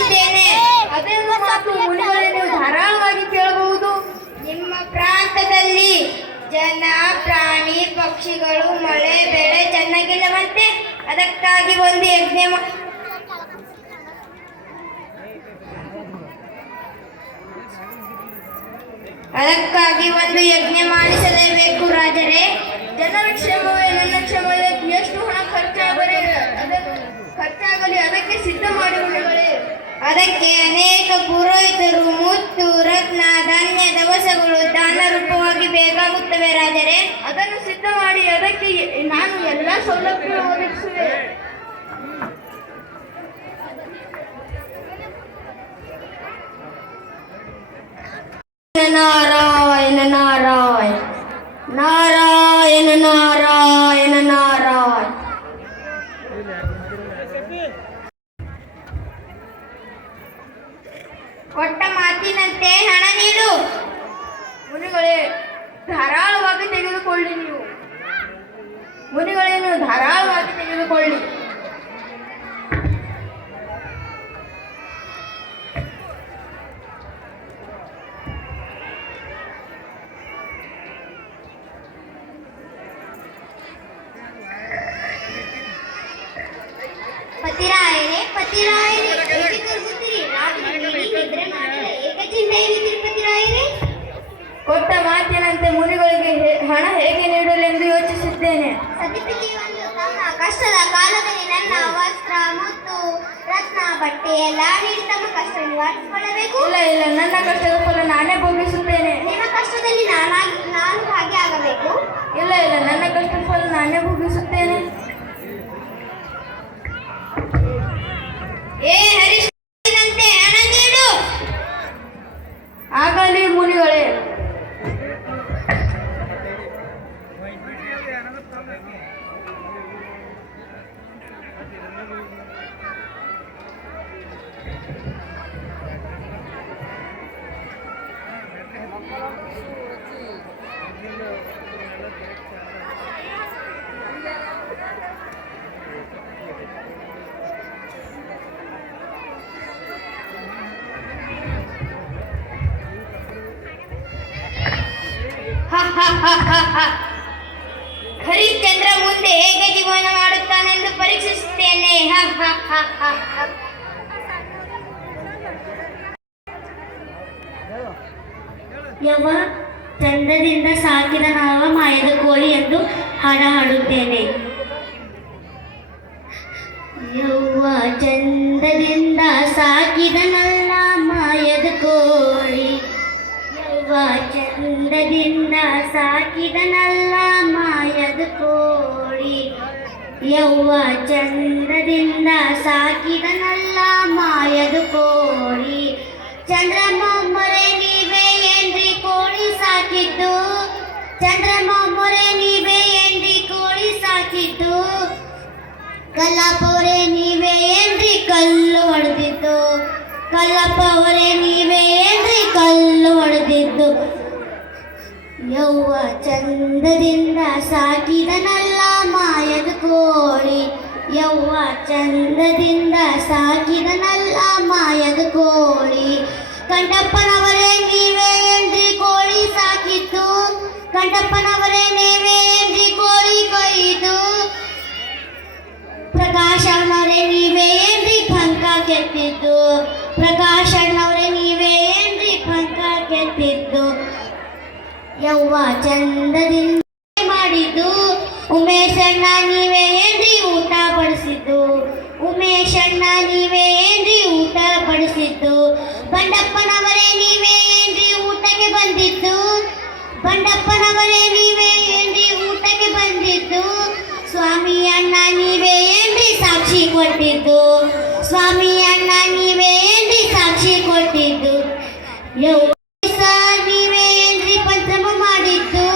ಮಾಡಿದ್ದೇನೆ. ಅದೇನು ಮಾತು ಮುನಿಗಳೇ, ನೀವು ಧಾರಾಳವಾಗಿ ಕೇಳಬಹುದು. ನಿಮ್ಮ ಪ್ರಾಂತದಲ್ಲಿ ಜನ, ಪ್ರಾಣಿ, ಪಕ್ಷಿಗಳು, ಮಳೆ ಬೆಳೆ ಚೆನ್ನಾಗಿಲ್ಲವಂತೆ. ಅದಕ್ಕಾಗಿ ಒಂದು ಯಜ್ಞ ಮಾಡಿಸಲೇಬೇಕು ರಾಜರೇ. ಜನರ ಕ್ಷೇಮವೇ ನನ್ನ ಕ್ಷೇಮವೇ. ಎಷ್ಟು ಹಣ ಖರ್ಚಾಗಲಿ ಅದಕ್ಕೆ ಸಿದ್ಧ ಮಾಡಿ ಮುನಿಗಳೇ. ಅದಕ್ಕೆ ಅನೇಕ ಪುರೋಹಿತರು, ಮುತ್ತು, ರತ್ನ, ಧಾನ್ಯ, ದವಸಗಳು ದಾನ ರೂಪವಾಗಿ ಬೇಕಾಗುತ್ತವೆ ರಾಜರೇ. ಅದನ್ನು ಸಿದ್ಧ ಮಾಡಿ ಅದಕ್ಕೆ ನಾನು ಎಲ್ಲ ಸೌಲಭ್ಯ ಒದಗಿಸುವೆ. ನಾರಾಯಣ ನಾರಾಯಣ ನಾರಾಯಣ ನಾರಾಯಣ ನಾರಾಯಣ. ಕೊಟ್ಟ ಮಾತಿನಂತೆ ಹಣ ನೀಡು. ಮುನಿಗಳೇ, ಧಾರಾಳವಾಗಿ ತೆಗೆದುಕೊಳ್ಳಿ. ನೀವು ಮುನಿಗಳೇ, ನೀವು ಧಾರಾಳವಾಗಿ ತೆಗೆದುಕೊಳ್ಳಿ. ಪತಿರಾಯರೇ, ಪತಿರಾಯರೇ, ಏಕೆ ಕರುಗುತ್ತೀರಿ? ರಾತ್ರಿ ನಿದ್ರೆ ಮಾಡಿಲ್ಲ, ಏಕೆ ಚಿಂತೆಯಲ್ಲಿದ್ದೀರಿ ಪತಿರಾಯರೇ? ಕೊಟ್ಟ ಮಾತಿನಂತೆ ಮುನಿಗಳಿಗೆ ಹಣ ಹೇಗೆ ನೀಡಲೆಂದು ಯೋಚಿಸಿದ್ದೇನೆ. ಸತಿಪತಿಯೊಂದು ತಮ್ಮ ಕಷ್ಟದ ಕಾಲದಲ್ಲಿ ನನ್ನ ವಸ್ತ್ರ, ಮುತ್ತು, ರತ್ನ, ಬಟ್ಟೆ ಎಲ್ಲ ನೀಡಿ ತಮ್ಮ ಕಷ್ಟ ನಿವಾರಿಸಿಕೊಳ್ಳಬೇಕು. ಇಲ್ಲ ಇಲ್ಲ, ನನ್ನ ಕಷ್ಟದ ಫಲ ನಾನೇ ಭೋಗಿಸುತ್ತೇನೆ. ನಿಮ್ಮ ಕಷ್ಟದಲ್ಲಿ ನಾನು ಹಾಗೆ ಆಗಬೇಕು? ಇಲ್ಲ ಇಲ್ಲ, ನನ್ನ ಕಷ್ಟದ ಫಲ ನಾನೇ ಭೋಗಿಸುತ್ತೇನೆ. ಏ ಹರಿಶ್ಚಂದ್ರನಂತೆ ಹಣ ನೀಡು. ಆಗಲಿ ಮುನಿಗಳೇ. ಹರಿಶ್ಚಂದ್ರ ಮುಂದೆ ಹೇಗೆ ಜೀವನ ಮಾಡುತ್ತಾನೆಂದು ಪರೀಕ್ಷಿಸುತ್ತೇನೆ. ಯವ್ವ ಚಂದದಿಂದ ಸಾಕಿದ ನಾವ ಮಾಯದ ಕೋಳಿ ಎಂದು ಹಾಡ ಹಾಡುತ್ತೇನೆ. ಯವ್ವ ಚಂದದಿಂದ ಸಾಕಿದನಲ್ಲ ಮಾಯದ ಕೋಳಿ, ಯವ್ವ ಚಂದದಿಂದ ಸಾಕಿದನಲ್ಲ ಮಾಯದ ಕೋಳಿ, ಯವ್ವ ಚಂದದಿಂದ ಸಾಕಿದನಲ್ಲ ಮಾಯದ ಕೋಳಿ. ಚಂದ್ರಮಾಮರೆ ನೀವೇ ಏನ್ರಿ ಕೋಳಿ ಸಾಕಿದ್ದು? ಚಂದ್ರಮಾಮರೆ ನೀವೇ ಏನ್ರಿ ಕೋಳಿ ಸಾಕಿದ್ದು? ಕಲ್ಲಪ್ಪವರೇ ನೀವೇ ಏನ್ರಿ ಕಲ್ಲು ಹೊಡೆದಿದ್ದು? ಕಲ್ಲಪ್ಪವರೇ ನೀವೇ ಏನ್ರಿ ಕಲ್ಲು ಹೊಡೆದಿದ್ದು? ಯವ್ವ ಚಂದದಿಂದ ಸಾಕಿದನಲ್ಲ ಮಾಯದ ಕೋಳಿ, ಯವ್ವ ಚಂದದಿಂದ ಸಾಕಿದನಲ್ಲ ಮಾಯದ ಕೋಳಿ. ಕಂಠಪ್ಪನವರೇ ನೀವೇ ಏನ್ರಿ ಕೋಳಿ ಸಾಕಿದ್ದು? ಕಂಠಪ್ಪನವರೇ ನೀವೇ ಏನ್ರಿ ಕೋಳಿ ಕೊಯ್ದು? ಪ್ರಕಾಶಣ್ಣವರೇ ನೀವೇ ಏನ್ರಿ ಪಂಕ ಕೆತ್ತಿದ್ದು? ಪ್ರಕಾಶಣ್ಣವರೇ ನೀವೇ ಏನ್ರಿ ಪಂಕ ಕೆತ್ತಿದ್ದು? ಯವ್ವ ಚಂದದಿಂದ ಮಾಡಿದ್ದು? ಉಮೇಶಣ್ಣ ನೀವೇ ಏನ್ರಿ ಊಟ ಬಡಿಸಿದ್ದು? ಉಮೇಶಣ್ಣ ನೀವೇ ಏನ್ರಿ ಊಟ ಬಡಿಸಿದ್ದು? ಬಂಡಪ್ಪನವರೇ ನೀವೇ ಏನ್ರಿ ಊಟಕ್ಕೆ ಬಂದಿದ್ದು? ಬಂಡಪ್ಪನವರೇ ನೀವೇ ಏನ್ರಿ ಊಟಕ್ಕೆ ಬಂದಿದ್ದು? ಸ್ವಾಮಿ ಅಣ್ಣ ನೀವೇ ಏನ್ರಿ ಸಾಕ್ಷಿ ಕೊಟ್ಟಿದ್ದು? ಸ್ವಾಮಿ ಅಣ್ಣ ನೀವೇ ಏನ್ರಿ ಸಾಕ್ಷಿ ಕೊಟ್ಟಿದ್ದು? ಯವ್ವ ನೀವೇ ಏನ್ರಿ ಪಂಚಮ ಮಾಡಿದ್ದು?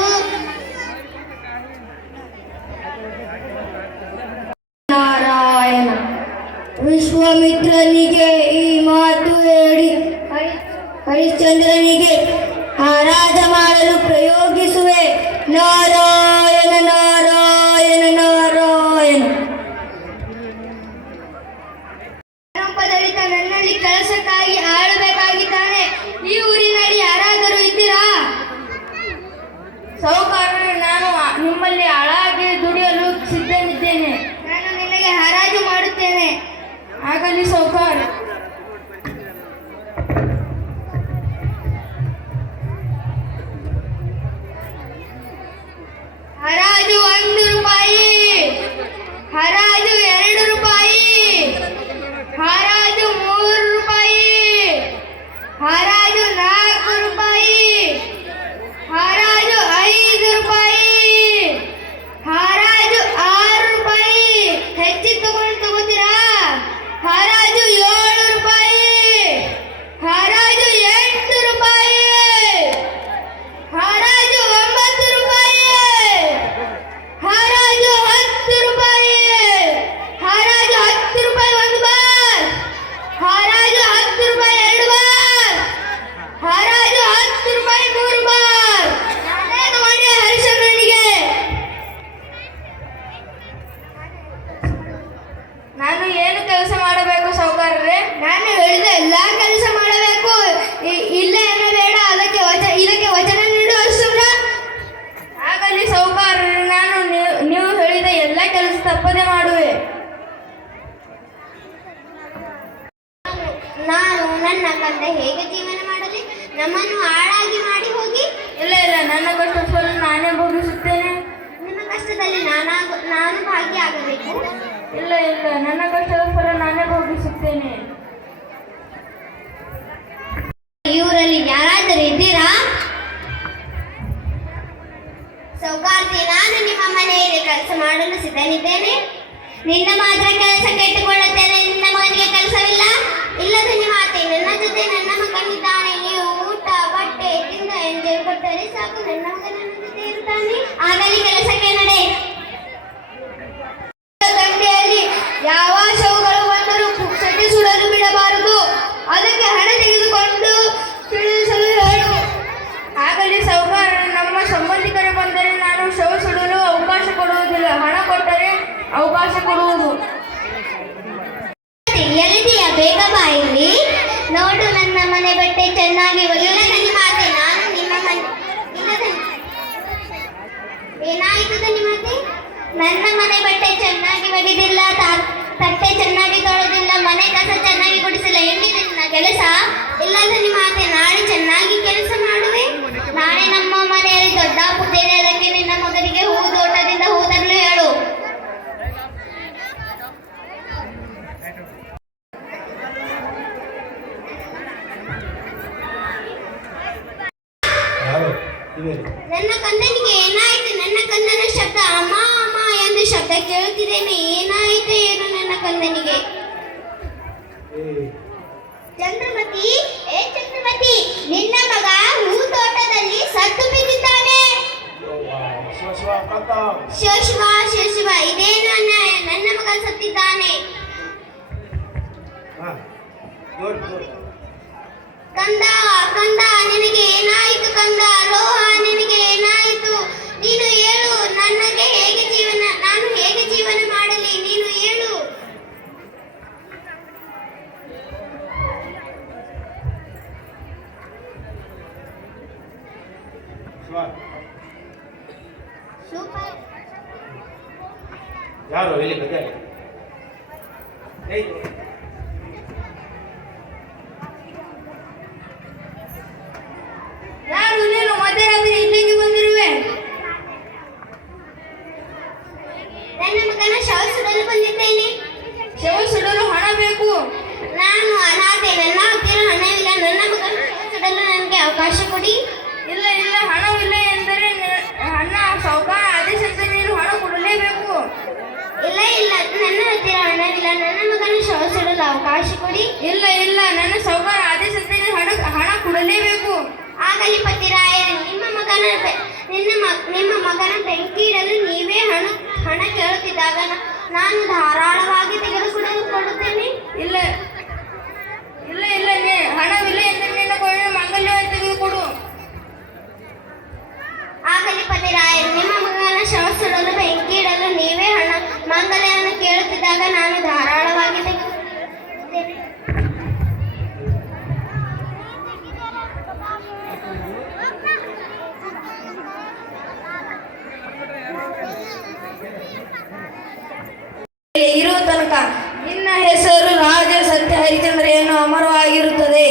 ನಾರಾಯಣ. ವಿಶ್ವಾಮಿತ್ರನಿಗೆ ಈ ಮಾತು ಹೇಳಿ ಹರಿಶ್ಚಂದ್ರನಿಗೆ ಆರಾಧ ಮಾಡಲು ಪ್ರಯೋಗಿಸುವೆ. ನಾರಾಯಣ ನಾರಾಯಣ ನಾರಾಯಣ. ರೂಪದಲ್ಲಿದ್ದ ನನ್ನಲ್ಲಿ ಕೆಲಸ ಸಾಹುಕಾರರೇ, ನಾನು ನಿಮ್ಮಲ್ಲಿ ಆಳಾಗಿ ದುಡಿಯಲು ಸಿದ್ಧನಿದ್ದೇನೆ. ನಾನು ನಿನಗೆ ಹರಾಜು ಮಾಡುತ್ತೇನೆ. ಆಗಲಿ ಸಾಹುಕಾರ. ಹರಾಜು 1 ರೂಪಾಯಿ, ಹರಾಜು 2 ರೂಪಾಯಿ, ಹರಾಜು 3 ರೂಪಾಯಿ, ಹರಾಜು 4 ರೂಪಾಯಿ, ಹರಾಜು 5 ರೂಪಾಯಿ, ಹರಾಜು 6 ರೂಪಾಯಿ. ಹೆಚ್ಚಿಗೆ ತಗೋತೀರಾ? ಹರಾಜು 7 ರೂಪಾಯಿ, ಹರಾಜು 8 ರೂಪಾಯಿ, ಹರಾಜು 9 ರೂಪಾಯಿ, ಹರಾಜು 10 ರೂಪಾಯಿ, ಹರಾಜು 10 ರೂಪಾಯಿ 1 ಬಾರ್, ಹರಾಜು 10 ರೂಪಾಯಿ 2 ಬಾರ್, ಹರಾಜು 10 ರೂಪಾಯಿ 3 ಬಾರ್. ಅದೇನು ಮಾಡಿ ಹರಿಶನಿಗೆ? ನಾನು ಏನು ಕೆಲಸ ಮಾಡಬೇಕು ಸಾಹುಕಾರರೇ? ನಾನು ಹೇಳಿದ ಎಲ್ಲ ಕೆಲಸ ಮಾಡಬೇಕು. ಇಲ್ಲ ಎನ್ನಬೇಡ. ಇದಕ್ಕೆ ವಚನ ನೀಡು ಅಷ್ಟುರ. ಆಗಲಿ ಸಾಹುಕಾರರೇ, ನಾನು ನೀವು ಹೇಳಿದ ಎಲ್ಲ ಕೆಲಸ ತಪ್ಪದೆ ಮಾಡುವೆ. ನಾನು ನನ್ನ ಕಂದ ಹೇಗೆ ಜೀವನ ಮಾಡಲಿ? ನಮ್ಮನ್ನು ಹಾಳಾಗಿ ಮಾಡಿ ಹೋಗಿ. ಇಲ್ಲ ಇಲ್ಲ, ನನ್ನ ಕಷ್ಟ ಫಲ ನಾನೇ ಭೋಗಿಸುತ್ತೇನೆ. ನಿಮ್ಮ ಕಷ್ಟದಲ್ಲಿ ನಾನು ಭಾಗಿಯಾಗಬೇಕು. ಇಲ್ಲ ಇಲ್ಲ, ನನ್ನ ಕಷ್ಟದ ಫಲ ನಾನೇ ಭೋಗಿಸುತ್ತೇನೆ. ಇವರಲ್ಲಿ ಯಾರಾದರೂ ಇದ್ದೀರಾ? ಸೌಕಾರ್ತಿ, ನಾನು ನಿಮ್ಮ ಮನೆಯಲ್ಲಿ ಕೆಲಸ ಮಾಡಲು ಸಿದ್ಧನಿದ್ದೇನೆ. ನಿನ್ನ ಮಾತ್ರ ಕೆಲಸ ಕೆಟ್ಟುಕೊಳ್ಳುತ್ತೇನೆ. ನಿನ್ನ ಮಗನಿಗೆ ಕೆಲಸವಿಲ್ಲ? ಇಲ್ಲದ ಮಾತೆ, ನನ್ನ ಜೊತೆ ನನ್ನ ಮಗನಿದ್ದಾನೆ. ನೀವು ಊಟ ಬಟ್ಟೆ ತಿಂದ ಎಂಜಾಯ್ ಕೊಟ್ಟರೆ ಸಾಕು. ನನ್ನ ಮಗ ನನ್ನ ಜೊತೆ ಇರುತ್ತಾನೆ. ಆಗಲಿ, ಕೆಲಸಕ್ಕೆ ನಡೆ. ದಂಡೆಯಲ್ಲಿ ಯಾವ ಶವಗಳು ಬಂದರೂ ಪುಕ್ಷಟೆ ಸುಡಲು ಬಿಡಬಾರದು. ಅದಕ್ಕೆ ಹಣ ತೆಗೆದುಕೊಂಡು ತಿಳಿಸಲು ಹೇಳು. ಆಗಲಿ ಸಾಹುಕಾರರೇ, ನಮ್ಮ ಸಂಬಂಧಿಕರು ಬಂದರೆ ನಾನು ಶವ ಸುಡಲು ಅವಕಾಶ ಕೊಡುವುದಿಲ್ಲ. ಹಣ ಕೊಟ್ಟರೆ ಅವಕಾಶ ಕೊಡುವುದು. ಎಲ್ಲಿದೆಯಾ? ಬೇಗ ಬಾ ಇಲ್ಲಿ. ನೋಡು, ನನ್ನ ಮನೆ ಬಟ್ಟೆ ಚೆನ್ನಾಗಿ ಒಳ್ಳೆಯ ಮಾತೆ. ನಾನು ನಿಮ್ಮ ಮನೆ ಏನಾಯಿತು ಮಾತೆ? ನನ್ನ ಮನೆ ಬಟ್ಟೆ ಚೆನ್ನಾಗಿ ಒಗೆದಿಲ್ಲ, ತಟ್ಟೆ ಚೆನ್ನಾಗಿ ತೊಳೆದಿಲ್ಲ, ಮನೆ ಕಸ ಚೆನ್ನಾಗಿ ಗುಡಿಸಿಲ್ಲ. ಎಲ್ಲಿದೆ ನಿನ್ನ ಕೆಲಸ? ಇಲ್ಲದ ಮಾತೆ, ನಾಳೆ ಚೆನ್ನಾಗಿ ಕೆಲಸ ಮಾಡುವೆ. ನಾಳೆ ನಮ್ಮ ಮನೆಯಲ್ಲಿ ದೊಡ್ಡ ಪುತ್ತೇನೆ. ಅದಕ್ಕೆ ನಿನ್ನ ಮಗನಿಗೆ ಹೂ ತೋಟದಿಂದ ಹೂ ತರಲು ಹೇಳು. ನನ್ನ ಕಂದನಿಗೆ ಏನಾಯಿತು? ನನ್ನ ಕಂದನ ಶಬ್ದ ಅಮ್ಮ ಅಮ್ಮ ಎಂದು ಶಬ್ದ ಕೇಳುತ್ತಿದ್ದೇನೆ. ಏನಾಯಿತು ಏನು ನನ್ನ ಕಂದನಿಗೆ? ಚಂದ್ರಮತಿ, ಏ ಚಂದ್ರಮತಿ, ನಿನ್ನ ಮಗ ಹೂ ತೋಟದಲ್ಲಿ ಸತ್ತು ಬಿದ್ದಿದ್ದಾನೆ. ಶಿವ ಶಿವ ಶಿವ, ಇದೇನು ಅನ್ಯಾಯ? ನನ್ನ ಮಗ ಸತ್ತಿದ್ದಾನೆ. ಕಂದ ಕಂದ, ನಿನಗೆ ಏನಾಯಿತು? ಕಂದ ಲೋಹ, ನಿನಗೆ ಏನಾಯಿತು? ನೀನು ಹೇಳು. ನನಗೆ ಹೇಗೆ ಜೀವನ, ನಾನು ಹೇಗೆ ಜೀವನ ಮಾಡಲಿ? ನೀನು ಹೇಳು. ಸೂಪರ್. ಯಾರು ಇಲ್ಲಿ ಬಂದೆ? ಯಾರು ನೀನು? ಮಧ್ಯರಾತ್ರಿ ಇಲ್ಲಿಗೆ ಬಂದಿರುವೆ? ನನ್ನ ಮಗನ ಶವ ಸುಡಲು ಬಂದಿದ್ದೇನೆ. ಶವ ಸುಡಲು ಹಣ ಬೇಕು. ನಾನು ಅನಾಥೆ, ನನ್ನ ಹತ್ತಿರ ಹಣವಿಲ್ಲ. ನನ್ನ ಮಗನ ಶವ ಸುಡಲು ನನಗೆ ಅವಕಾಶ ಕೊಡಿ. ಇಲ್ಲ ಇಲ್ಲ, ಹಣವಿಲ್ಲ ಎಂದರೆ ಹಣ ಸಾಹುಕಾರ ಆದೇಶದಂತೆ ನೀನು ಹಣ ಕೊಡಲೇಬೇಕು. ಇಲ್ಲ ಇಲ್ಲ, ನನ್ನ ಹತ್ತಿರ ಹಣವಿಲ್ಲ. ನನ್ನ ಮಗನ ಶವ ಸುಡಲು ಅವಕಾಶ ಕೊಡಿ. ಇಲ್ಲ ಇಲ್ಲ, ನನ್ನ ಸಾಹುಕಾರ ಆದೇಶದಂತೆ ನೀನು ಹಣ ಕೊಡಲೇಬೇಕು. ಆಗಲಿ ಪತಿರಾಯರೇ, ನಿಮ್ಮ ಮಗನ ಬೆಂಕಿ ಇಡಲು ನೀವೇ ಹಣ ಕೇಳುತ್ತಿದ್ದಾಗ ನಾನು ಧಾರಾಳವಾಗಿ ತೆಗೆದುಕೊಳ್ಳುತ್ತೇನೆ. ಇಲ್ಲ ಇಲ್ಲ ಇಲ್ಲ, ಹಣವಿಲ್ಲ ಎಂದರೆ ನಿನ್ನ ಕೊನೆಯ ಮಾಂಗಲ್ಯವನ್ನು ತೆಗೆದುಕೊಡು. ಆಗಲಿ ಪತಿರಾಯರೇ, ನಿಮ್ಮ ಮಗನ ಶವ ಸುಡಲು ಬೆಂಕಿ ಇಡಲು ನೀವೇ ಮಾಂಗಲ್ಯವನ್ನು ಕೇಳುತ್ತಿದ್ದಾಗ ನಾನು ಧಾರಾಳವಾಗಿ ತೆಗೆದುಕೊಳ್ಳುತ್ತೇನೆ. ಇರುವ ತನಕ ನಿನ್ನ ಹೆಸರು ರಾಜ ಸತ್ಯ ಹರಿಶ್ಚಂದ್ರ ಏನು ಅಮರವಾಗಿರುತ್ತದೆ.